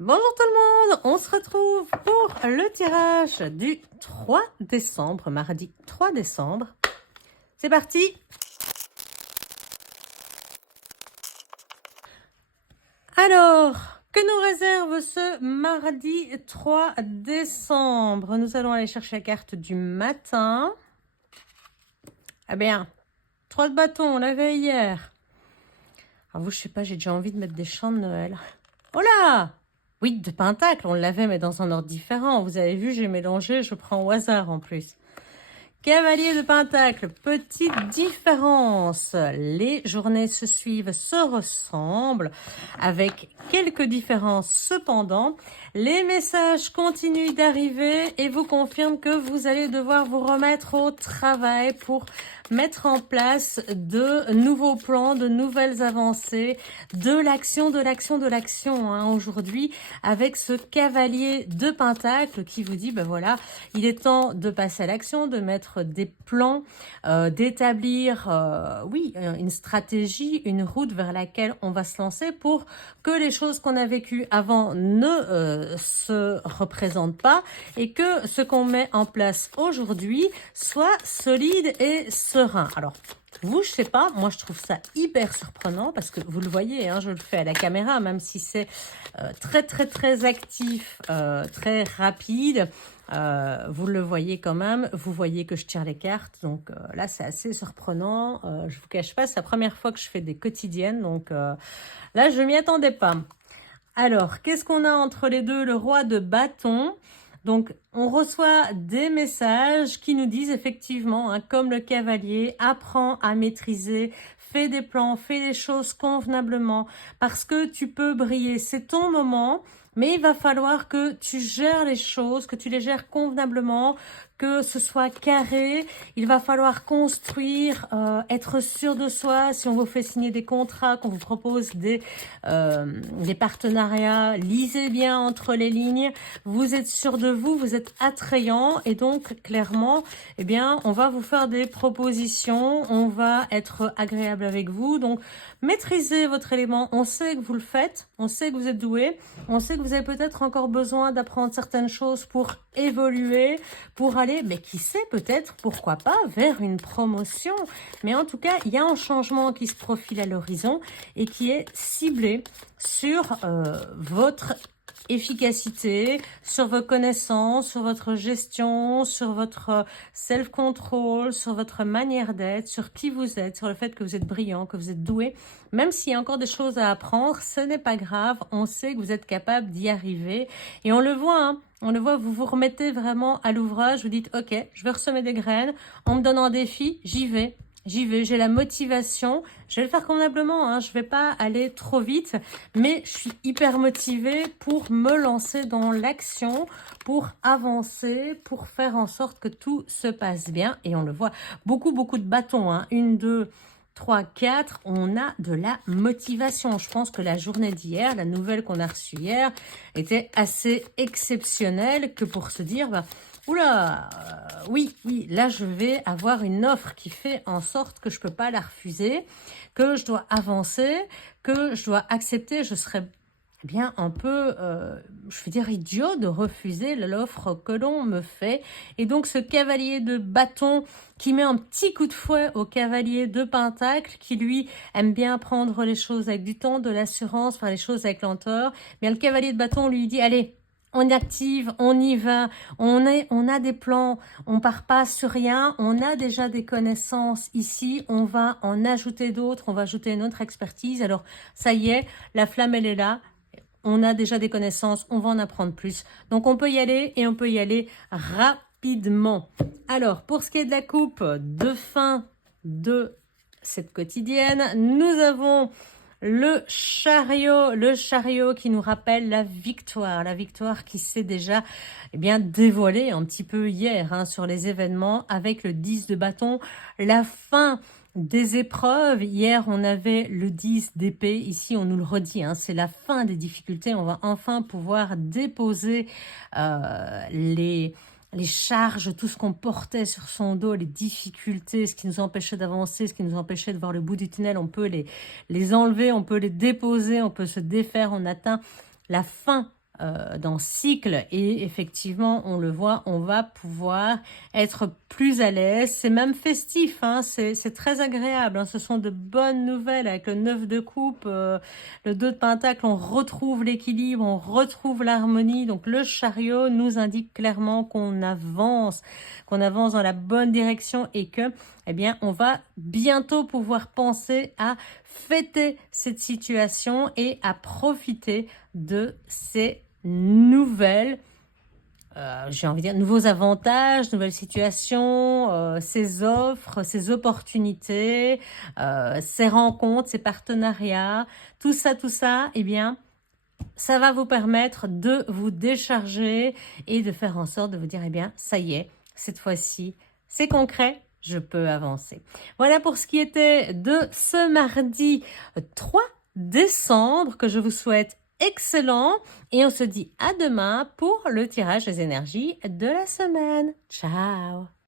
Bonjour tout le monde, on se retrouve pour le tirage du 3 décembre, mardi 3 décembre. C'est parti. Alors, que nous réserve ce mardi 3 décembre? Nous allons aller chercher la carte du matin. Eh bien, 3 de bâton, on l'avait hier. Alors vous, je sais pas, j'ai déjà envie de mettre des chants de Noël. Oh là! Oui, de pentacle, on l'avait, mais dans un ordre différent. Vous avez vu, j'ai mélangé, je prends au hasard en plus. Cavalier de pentacle, petite différence. Les journées se suivent, se ressemblent, avec quelques différences cependant. Les messages continuent d'arriver et vous confirment que vous allez devoir vous remettre au travail pour mettre en place de nouveaux plans, de nouvelles avancées, de l'action, de l'action, de l'action aujourd'hui avec ce cavalier de pentacle qui vous dit, ben voilà, il est temps de passer à l'action, de mettre des plans, d'établir, oui, une stratégie, une route vers laquelle on va se lancer pour que les choses qu'on a vécues avant ne se représentent pas et que ce qu'on met en place aujourd'hui soit solide et serein. Alors, vous, je sais pas, moi je trouve ça hyper surprenant parce que vous le voyez, je le fais à la caméra, même si c'est très actif, très rapide. Vous le voyez quand même, vous voyez que je tire les cartes, donc là c'est assez surprenant. Je vous cache pas, c'est la première fois que je fais des quotidiennes, donc là je m'y attendais pas. Alors, qu'est-ce qu'on a entre les deux? Le roi de bâton. Donc, on reçoit des messages qui nous disent effectivement, comme le cavalier, apprends à maîtriser, fais des plans, fais les choses convenablement, parce que tu peux briller. C'est ton moment, mais il va falloir que tu gères les choses, que tu les gères convenablement, que ce soit carré. Il va falloir construire, être sûr de soi. Si on vous fait signer des contrats, qu'on vous propose des partenariats, lisez bien entre les lignes. Vous êtes sûr de vous, vous êtes attrayant et donc clairement, eh bien, on va vous faire des propositions, on va être agréable avec vous. Donc, maîtrisez votre élément. On sait que vous le faites, on sait que vous êtes doué, on sait que vous avez peut-être encore besoin d'apprendre certaines choses pour évoluer, pour aller, mais qui sait, peut-être, pourquoi pas, vers une promotion. Mais en tout cas, il y a un changement qui se profile à l'horizon et qui est ciblé sur votre efficacité, sur vos connaissances, sur votre gestion, sur votre self-control, sur votre manière d'être, sur qui vous êtes, sur le fait que vous êtes brillant, que vous êtes doué. Même s'il y a encore des choses à apprendre, ce n'est pas grave. On sait que vous êtes capable d'y arriver. Et on le voit, on le voit, vous vous remettez vraiment à l'ouvrage. Vous dites, ok, je vais ressemer des graines. On me donne un défi, j'y vais. J'y vais, j'ai la motivation, je vais le faire convenablement, je vais pas aller trop vite, mais je suis hyper motivée pour me lancer dans l'action, pour avancer, pour faire en sorte que tout se passe bien. Et on le voit, beaucoup de bâtons, 1, 2, 3, 4, on a de la motivation. Je pense que la journée d'hier, la nouvelle qu'on a reçue hier, était assez exceptionnelle que pour se dire, oula, oui, là je vais avoir une offre qui fait en sorte que je peux pas la refuser, que je dois avancer, que je dois accepter. Je serais bien un peu, je veux dire, idiot de refuser l'offre que l'on me fait. Et donc ce cavalier de bâton qui met un petit coup de fouet au cavalier de pentacle, qui lui aime bien prendre les choses avec du temps, de l'assurance, faire les choses avec lenteur. Bien le cavalier de bâton lui dit, allez, on active, on y va, on a des plans, on part pas sur rien, on a déjà des connaissances ici, on va en ajouter d'autres, on va ajouter notre expertise. Alors ça y est, la flamme elle est là, on a déjà des connaissances, on va en apprendre plus. Donc on peut y aller et on peut y aller rapidement. Alors pour ce qui est de la coupe de fin de cette quotidienne, nous avons le chariot qui nous rappelle la victoire qui s'est déjà dévoilée un petit peu hier sur les événements avec le 10 de bâton, la fin des épreuves. Hier, on avait le 10 d'épée. Ici, on nous le redit, c'est la fin des difficultés. On va enfin pouvoir déposer les charges, tout ce qu'on portait sur son dos, les difficultés, ce qui nous empêchait d'avancer, ce qui nous empêchait de voir le bout du tunnel. On peut les enlever, on peut les déposer, on peut se défaire. On atteint la fin dans cycle et effectivement, on le voit, on va pouvoir être plus à l'aise. C'est même festif, hein, c'est très agréable, hein. Ce sont de bonnes nouvelles avec le 9 de coupe, le 2 de pentacle, on retrouve l'équilibre, on retrouve l'harmonie. Donc le chariot nous indique clairement qu'on avance dans la bonne direction et que, eh bien, on va bientôt pouvoir penser à fêter cette situation et à profiter de ces nouvelles, j'ai envie de dire, nouveaux avantages, nouvelles situations, ces offres, ces opportunités, ces rencontres, ces partenariats, tout ça, eh bien, ça va vous permettre de vous décharger et de faire en sorte de vous dire, eh bien, ça y est, cette fois-ci, c'est concret, je peux avancer. Voilà pour ce qui était de ce mardi 3 décembre, que je vous souhaite excellent. Et on se dit à demain pour le tirage des énergies de la semaine. Ciao!